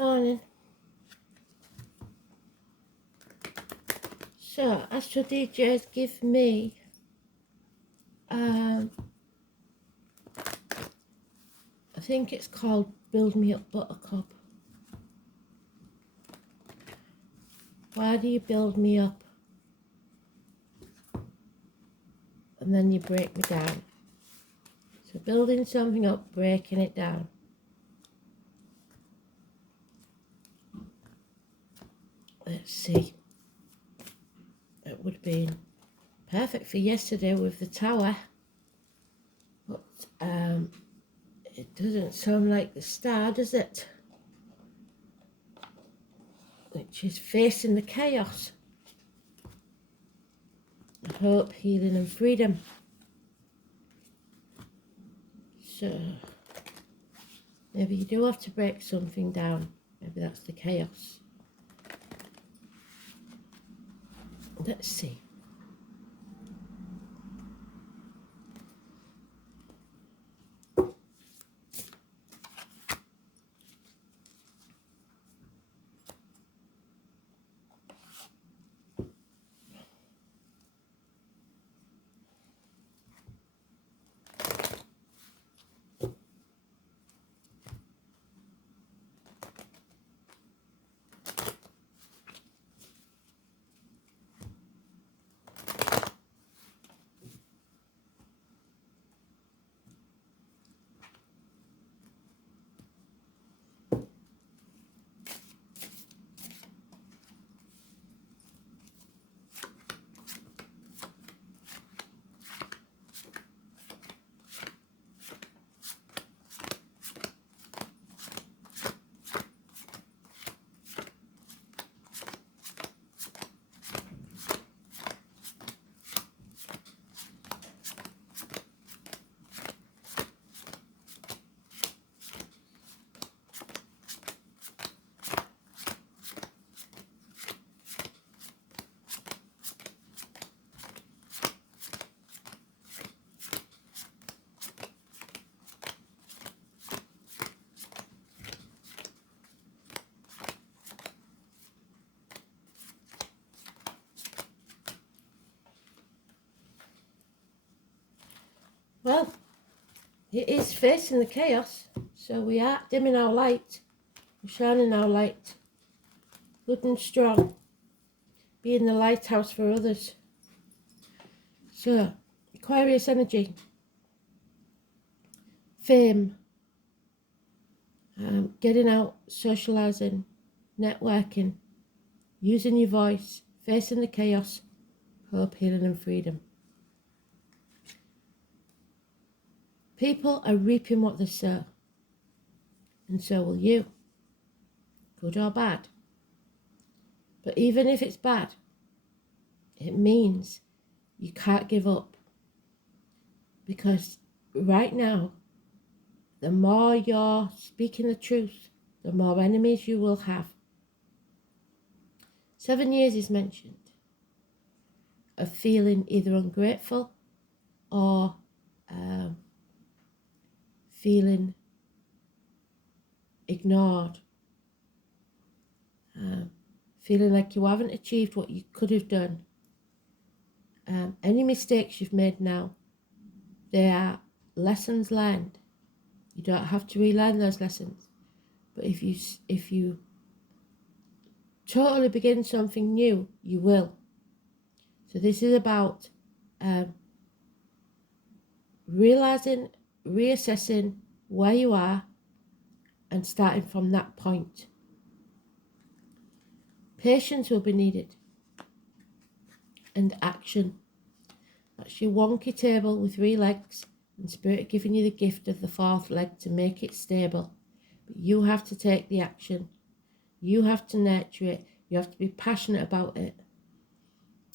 Morning. So, Astro DJs give me I think it's called Build Me Up Buttercup. Why do you build me up and then you break me down? So building something up, breaking it down. Let's see. It would have been perfect for yesterday with the tower, but it doesn't sound like the star, does it? Which is facing the chaos. Hope, healing and freedom. So maybe you do have to break something down. Maybe that's the chaos. Let's see. Well, it is facing the chaos, so we are dimming our light, we're shining our light, good and strong, being the lighthouse for others. So, Aquarius energy, fame, getting out, socialising, networking, using your voice, facing the chaos, hope, healing and freedom. People are reaping what they sow, and so will you, good or bad. But even if it's bad, it means you can't give up, because right now, the more you're speaking the truth, the more enemies you will have. 7 years is mentioned of feeling either ungrateful or feeling ignored, feeling like you haven't achieved what you could have done. Any mistakes you've made now, they are lessons learned. You don't have to relearn those lessons. But if you totally begin something new, you will. So this is about realizing, reassessing where you are and starting from that point. Patience will be needed, and action. That's your wonky table with 3 legs, and Spirit giving you the gift of the 4th leg to make it stable. But you have to take the action. You have to nurture it. You have to be passionate about it.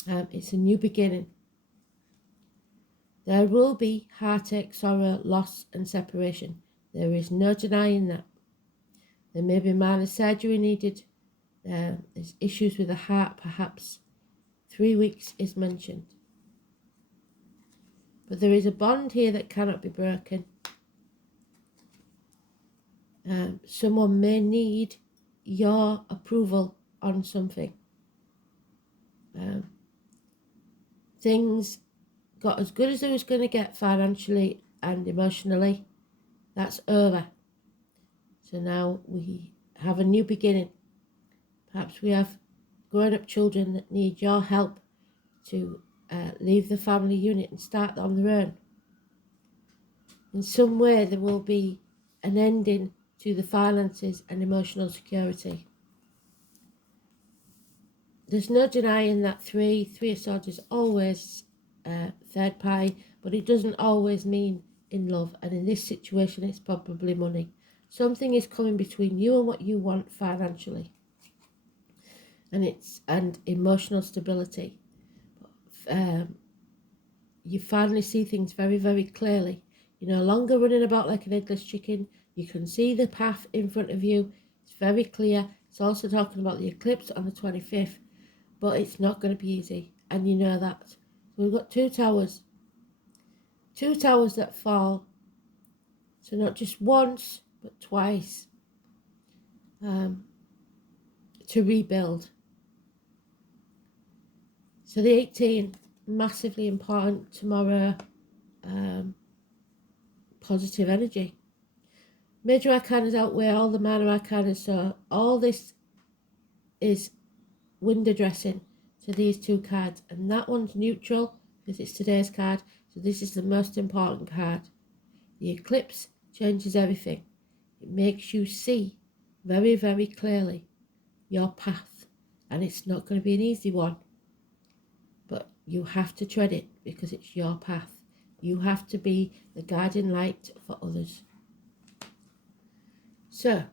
It's a new beginning. There will be heartache, sorrow, loss and separation. There is no denying that. There may be minor surgery needed. There's issues with the heart, perhaps. 3 weeks is mentioned. But there is a bond here that cannot be broken. Someone may need your approval on something. Things got as good as it was going to get financially and emotionally. That's over. So now we have a new beginning. Perhaps we have grown-up children that need your help to leave the family unit and start on their own. In some way, there will be an ending to the finances and emotional security. There's no denying that three of swords is always third party, but it doesn't always mean in love. And in this situation, it's probably money. Something is coming between you and what you want financially, and emotional stability. You finally see things very, very clearly. You're no longer running about like an headless chicken. You can see the path in front of you. It's very clear. It's also talking about the eclipse on the 25th, but it's not going to be easy, and you know that. So we've got two towers that fall. So not just once, but twice, to rebuild. So the 18, massively important tomorrow. Positive energy. Major arcanas outweigh all the minor arcanas, so all this is window dressing to these two cards, and that one's neutral because it's today's card, so this is the most important card. The eclipse changes everything. It makes you see very, very clearly your path, and it's not going to be an easy one, but you have to tread it because it's your path. You have to be the guiding light for others. So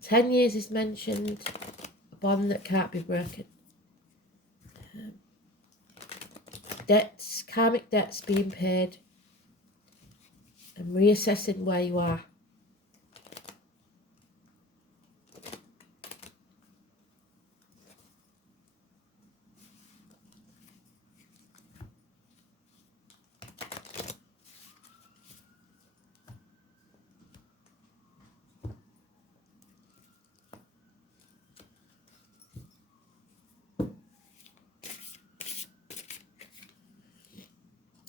10 years is mentioned, a bond that can't be broken. Debts, karmic debts being paid, and reassessing where you are.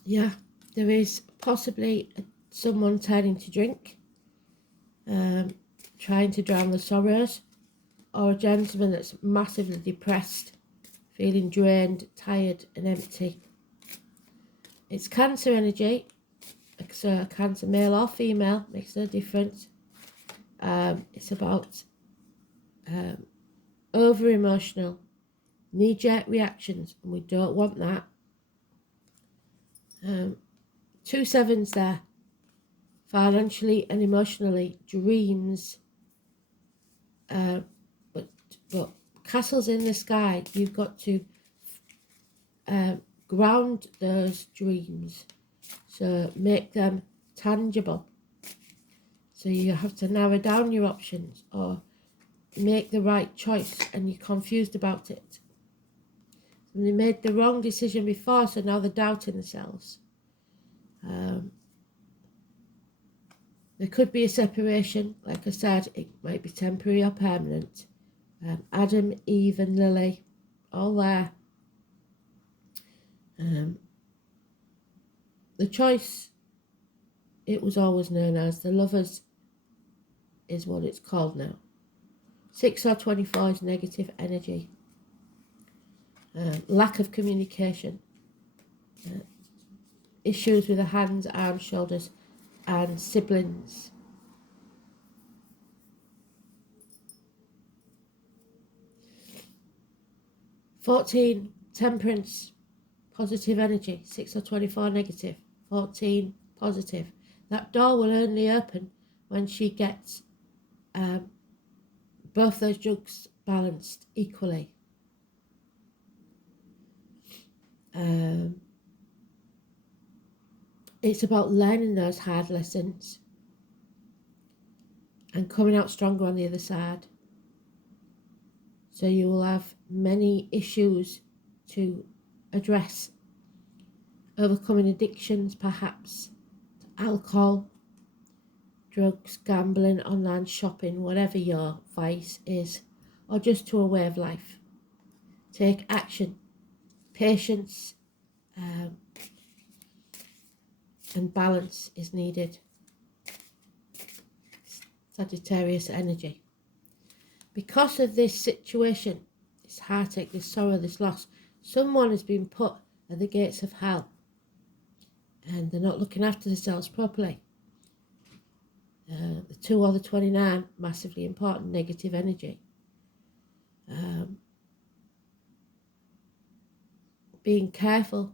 Yeah, there is possibly someone turning to drink, trying to drown the sorrows, or a gentleman that's massively depressed, feeling drained, tired and empty. It's Cancer energy, so Cancer, male or female, makes no difference. It's about over-emotional, knee-jerk reactions, and we don't want that. 2 sevens there, financially and emotionally, dreams, but castles in the sky. You've got to ground those dreams, so make them tangible. So you have to narrow down your options or make the right choice, and you're confused about it. And they made the wrong decision before, so now they're doubting themselves. There could be a separation. Like I said, it might be temporary or permanent. Adam, Eve and Lily, all there. The choice, it was always known as the lovers, is what it's called now. 6 or 24 is negative energy. Lack of communication. Issues with the hands, arms, shoulders and siblings. (14) Temperance, positive energy. 6 or 24 negative. 14 positive. That door will only open when she gets both those jugs balanced equally. It's about learning those hard lessons and coming out stronger on the other side. So you will have many issues to address. Overcoming addictions, perhaps, to alcohol, drugs, gambling, online shopping, whatever your vice is, or just to a way of life. Take action. Patience and balance is needed. Sagittarius energy. Because of this situation, this heartache, this sorrow, this loss, someone has been put at the gates of hell and they're not looking after themselves properly. The 2 or the 29, massively important, negative energy. Being careful,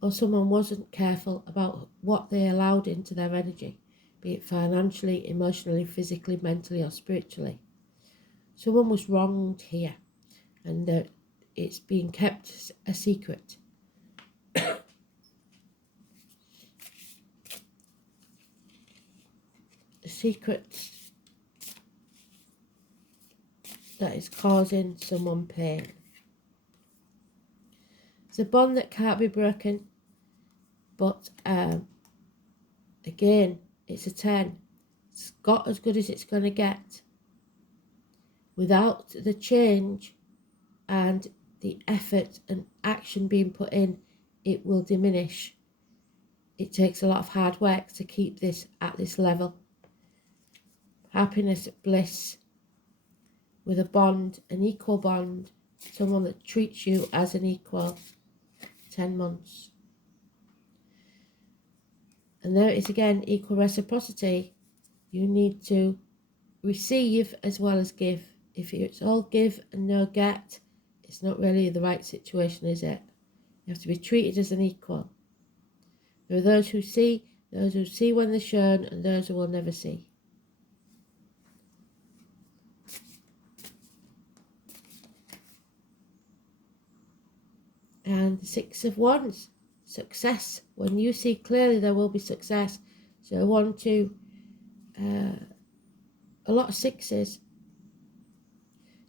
or someone wasn't careful about what they allowed into their energy, be it financially, emotionally, physically, mentally, or spiritually. Someone was wronged here, and it's being kept a secret. A secret that is causing someone pain. It's a bond that can't be broken, but again, it's a 10. It's got as good as it's going to get. Without the change and the effort and action being put in, it will diminish. It takes a lot of hard work to keep this at this level. Happiness, bliss, with a bond, an equal bond, someone that treats you as an equal. 10 months. And there it is again, equal reciprocity. You need to receive as well as give. If it's all give and no get, it's not really the right situation, is it? You have to be treated as an equal. There are those who see when they're shown, and those who will never see. And the 6 of Wands, success. When you see clearly, there will be success. So 1, 2, a lot of 6s.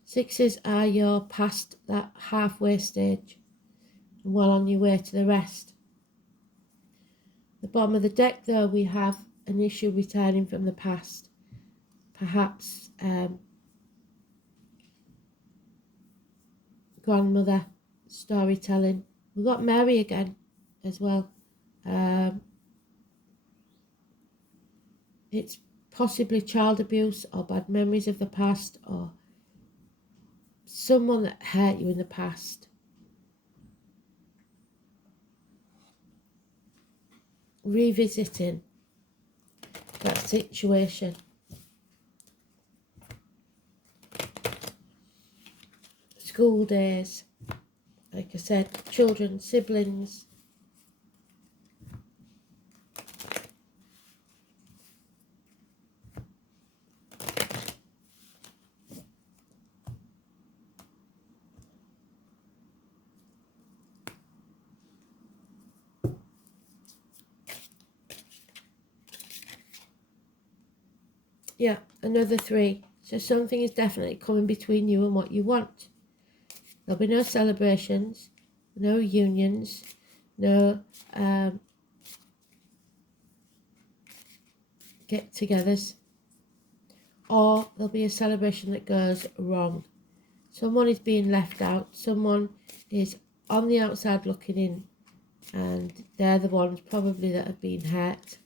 6s are your past that halfway stage, and well on your way to the rest. The bottom of the deck, though, we have an issue returning from the past. Perhaps grandmother, storytelling. We've got Mary again as well. It's possibly child abuse or bad memories of the past, or someone that hurt you in the past. Revisiting that situation. School days, like I said, children, siblings. Yeah, another 3. So something is definitely coming between you and what you want. There'll be no celebrations, no reunions, no get-togethers. Or there'll be a celebration that goes wrong. Someone is being left out. Someone is on the outside looking in, and they're the ones probably that have been hurt.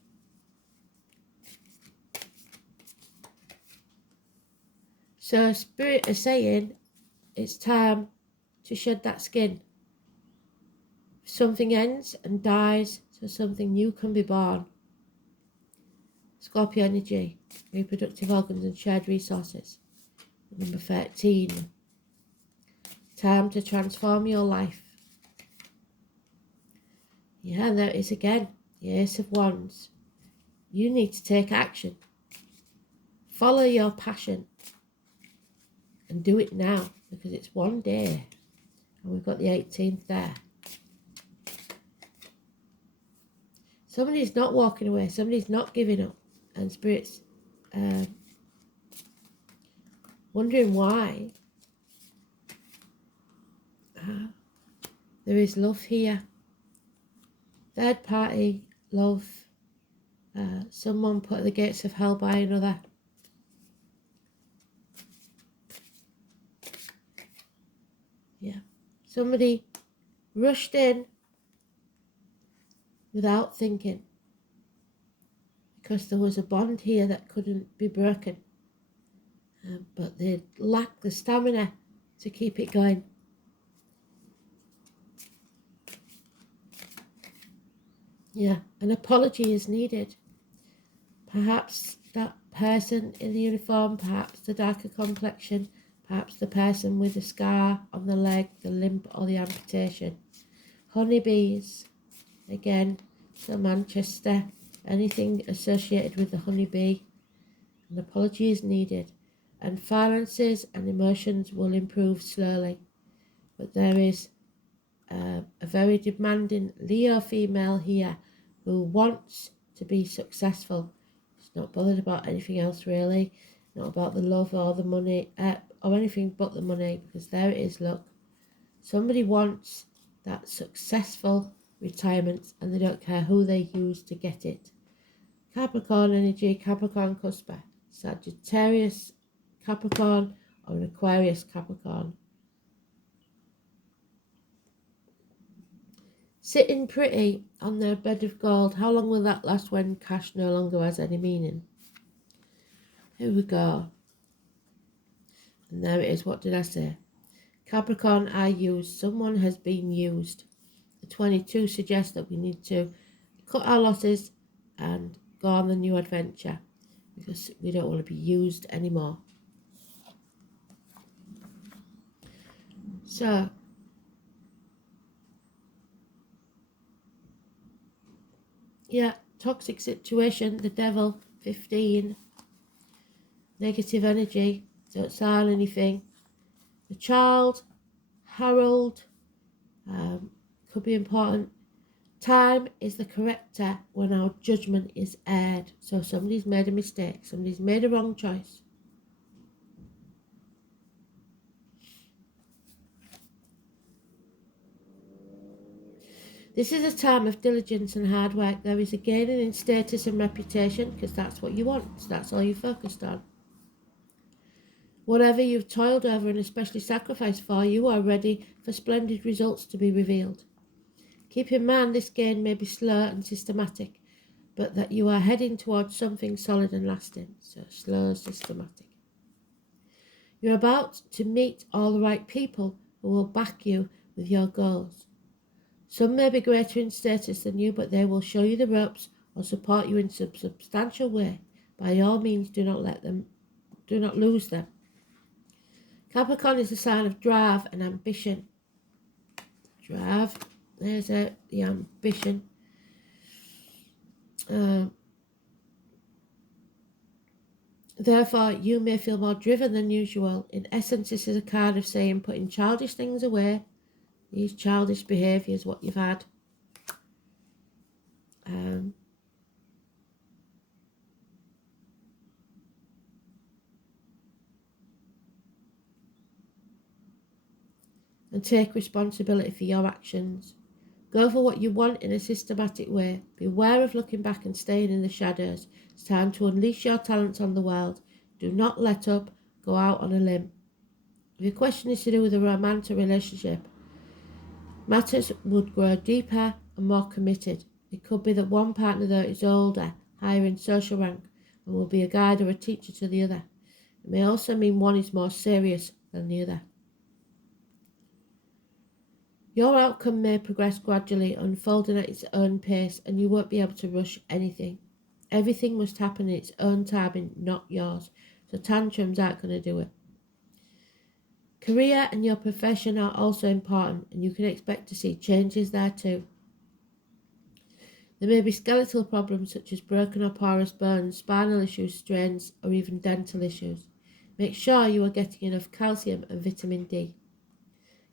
So Spirit is saying it's time to shed that skin. Something ends and dies, so something new can be born. Scorpio energy, reproductive organs and shared resources. Number 13. Time to transform your life. Yeah, and there it is again. The Ace of Wands. You need to take action. Follow your passion. And do it now, because it's one day. And we've got the 18th there. Somebody's not walking away. Somebody's not giving up. And Spirit's wondering why. There is love here. Third party, love, Someone put at the gates of hell by another. Yeah. Somebody rushed in without thinking, because there was a bond here that couldn't be broken. But they lacked the stamina to keep it going. Yeah, an apology is needed. Perhaps that person in the uniform, perhaps the darker complexion, perhaps the person with the scar on the leg, the limp or the amputation. Honeybees, again, so Manchester, anything associated with the honeybee. An apology is needed, and finances and emotions will improve slowly. But there is a very demanding Leo female here who wants to be successful. She's not bothered about anything else really, not about the love or the money or anything but the money, because there it is, look. Somebody wants that successful retirement and they don't care who they use to get it. Capricorn energy, Capricorn cusper, Sagittarius Capricorn or Aquarius Capricorn. Sitting pretty on their bed of gold. How long will that last when cash no longer has any meaning? Here we go. And there it is. What did I say? Capricorn, I used. Someone has been used. The 22 suggests that we need to cut our losses and go on the new adventure, because we don't want to be used anymore. So, yeah, toxic situation, the devil, 15. Negative energy, don't sign anything. The child, Harold, could be important. Time is the corrector when our judgment is aired. So somebody's made a mistake, somebody's made a wrong choice. This is a time of diligence and hard work. There is a gaining in status and reputation, because that's what you want. So that's all you're focused on. Whatever you've toiled over and especially sacrificed for, you are ready for splendid results to be revealed. Keep in mind this gain may be slow and systematic, but that you are heading towards something solid and lasting. So slow, systematic. You're about to meet all the right people who will back you with your goals. Some may be greater in status than you, but they will show you the ropes or support you in some substantial way. By all means, do not lose them. Capricorn is a sign of drive and ambition. Drive, there's the ambition. Therefore, you may feel more driven than usual. In essence, this is a card of saying putting childish things away. These childish behaviours, what you've had. And take responsibility for your actions. Go for what you want in a systematic way. Beware of looking back and staying in the shadows. It's time to unleash your talents on the world. Do not let up. Go out on a limb. If your question is to do with a romantic relationship, matters would grow deeper and more committed. It could be that one partner, though, is older, higher in social rank, and will be a guide or a teacher to the other. It may also mean one is more serious than the other. Your outcome may progress gradually, unfolding at its own pace, and you won't be able to rush anything. Everything must happen in its own timing, not yours. So tantrums aren't going to do it. Career and your profession are also important, and you can expect to see changes there too. There may be skeletal problems such as broken or porous bones, spinal issues, strains, or even dental issues. Make sure you are getting enough calcium and vitamin D.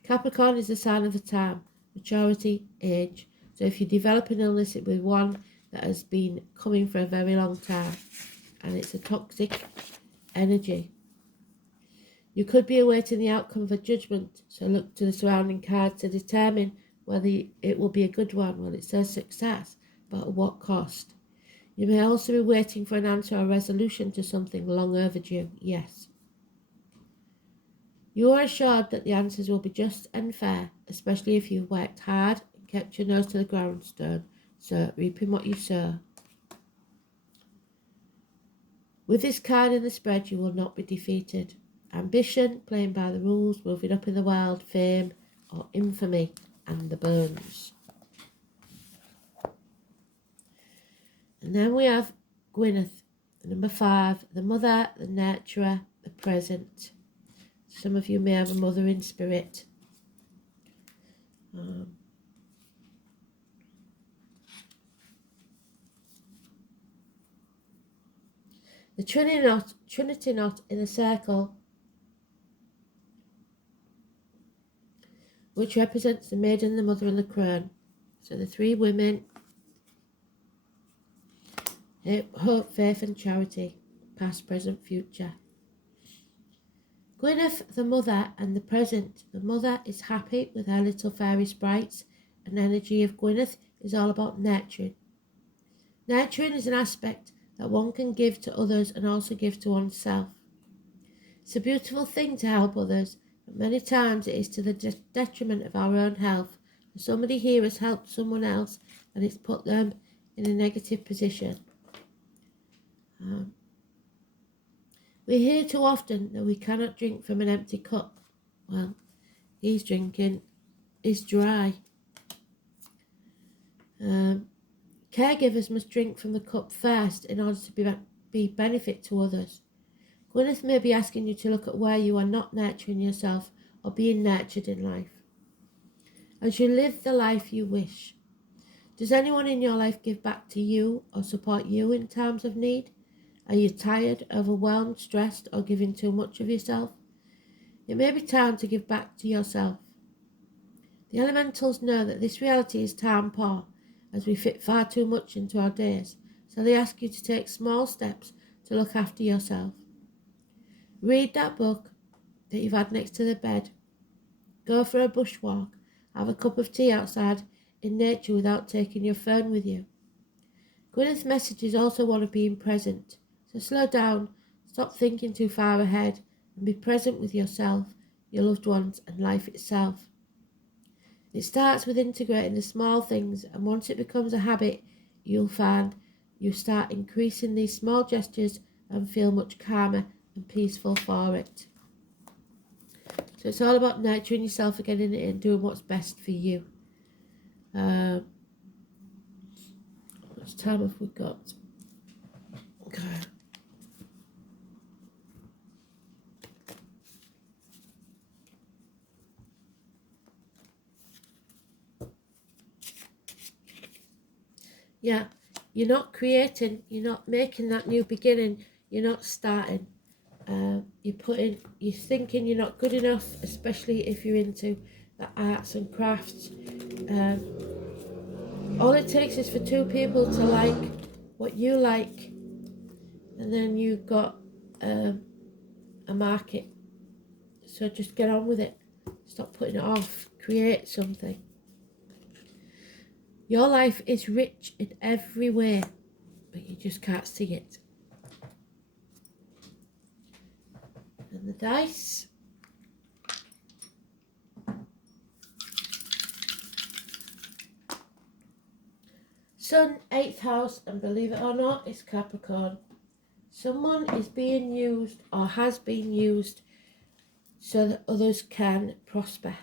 Capricorn is a sign of the time, maturity, age. So if you develop an illness, it will be one that has been coming for a very long time, and it's a toxic energy. You could be awaiting the outcome of a judgment, so look to the surrounding cards to determine whether it will be a good one. Well, it says success, but at what cost? You may also be waiting for an answer or resolution to something long overdue. Yes. You are assured that the answers will be just and fair, especially if you've worked hard and kept your nose to the grindstone, so reaping what you sow. With this card in the spread, you will not be defeated. Ambition, playing by the rules, moving up in the world, fame, or infamy, and the bones. And then we have Gwyneth, number 5, the mother, the nurturer, the present. Some of you may have a mother in spirit. The Trinity knot in a circle, which represents the maiden, the mother, and the crone. So the 3 women, hope, faith, and charity, past, present, future. Gwyneth, the mother, and the present. The mother is happy with her little fairy sprites, and the energy of Gwyneth is all about nurturing. Nurturing is an aspect that one can give to others and also give to oneself. It's a beautiful thing to help others, but many times it is to the detriment of our own health. Somebody here has helped someone else and it's put them in a negative position. We hear too often that we cannot drink from an empty cup. Well, he's drinking is dry. Caregivers must drink from the cup first in order to be benefit to others. Gwyneth may be asking you to look at where you are not nurturing yourself or being nurtured in life. As you live the life you wish, does anyone in your life give back to you or support you in times of need? Are you tired, overwhelmed, stressed, or giving too much of yourself? It may be time to give back to yourself. The elementals know that this reality is time poor, as we fit far too much into our days, so they ask you to take small steps to look after yourself. Read that book that you've had next to the bed. Go for a bushwalk. Have a cup of tea outside in nature without taking your phone with you. Gwyneth's messages also want to be present. So slow down, stop thinking too far ahead, and be present with yourself, your loved ones, and life itself. It starts with integrating the small things, and once it becomes a habit, you'll find you start increasing these small gestures and feel much calmer and peaceful for it. So it's all about nurturing yourself again and doing what's best for you. How much time have we got? Okay. Yeah, you're not creating, you're not making that new beginning, you're not starting. You're thinking you're not good enough, especially if you're into the arts and crafts. All it takes is for 2 people to like what you like, and then you've got a market. So just get on with it. Stop putting it off. Create something. Your life is rich in every way, but you just can't see it. And the dice. Sun, 8th house, and believe it or not, it's Capricorn. Someone is being used or has been used so that others can prosper.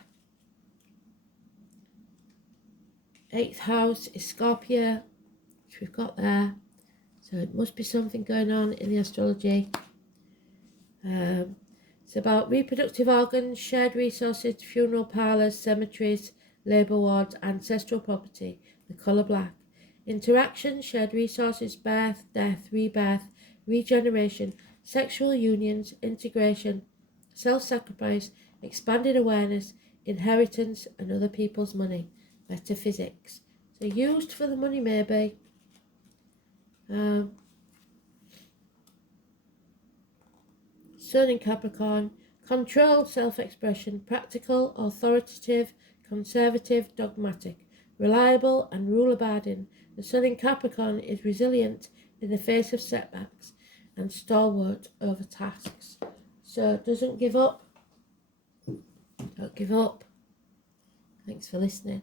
8th house is Scorpio, which we've got there. So it must be something going on in the astrology. It's about reproductive organs, shared resources, funeral parlours, cemeteries, labour wards, ancestral property, the colour black. Interaction, shared resources, birth, death, rebirth, regeneration, sexual unions, integration, self-sacrifice, expanded awareness, inheritance and other people's money, metaphysics. So used for the money maybe. Sun in Capricorn, control, self-expression, practical, authoritative, conservative, dogmatic, reliable and rule-abiding. The Sun in Capricorn is resilient, in the face of setbacks and stalwart over tasks. So doesn't give up. Don't give up. Thanks for listening.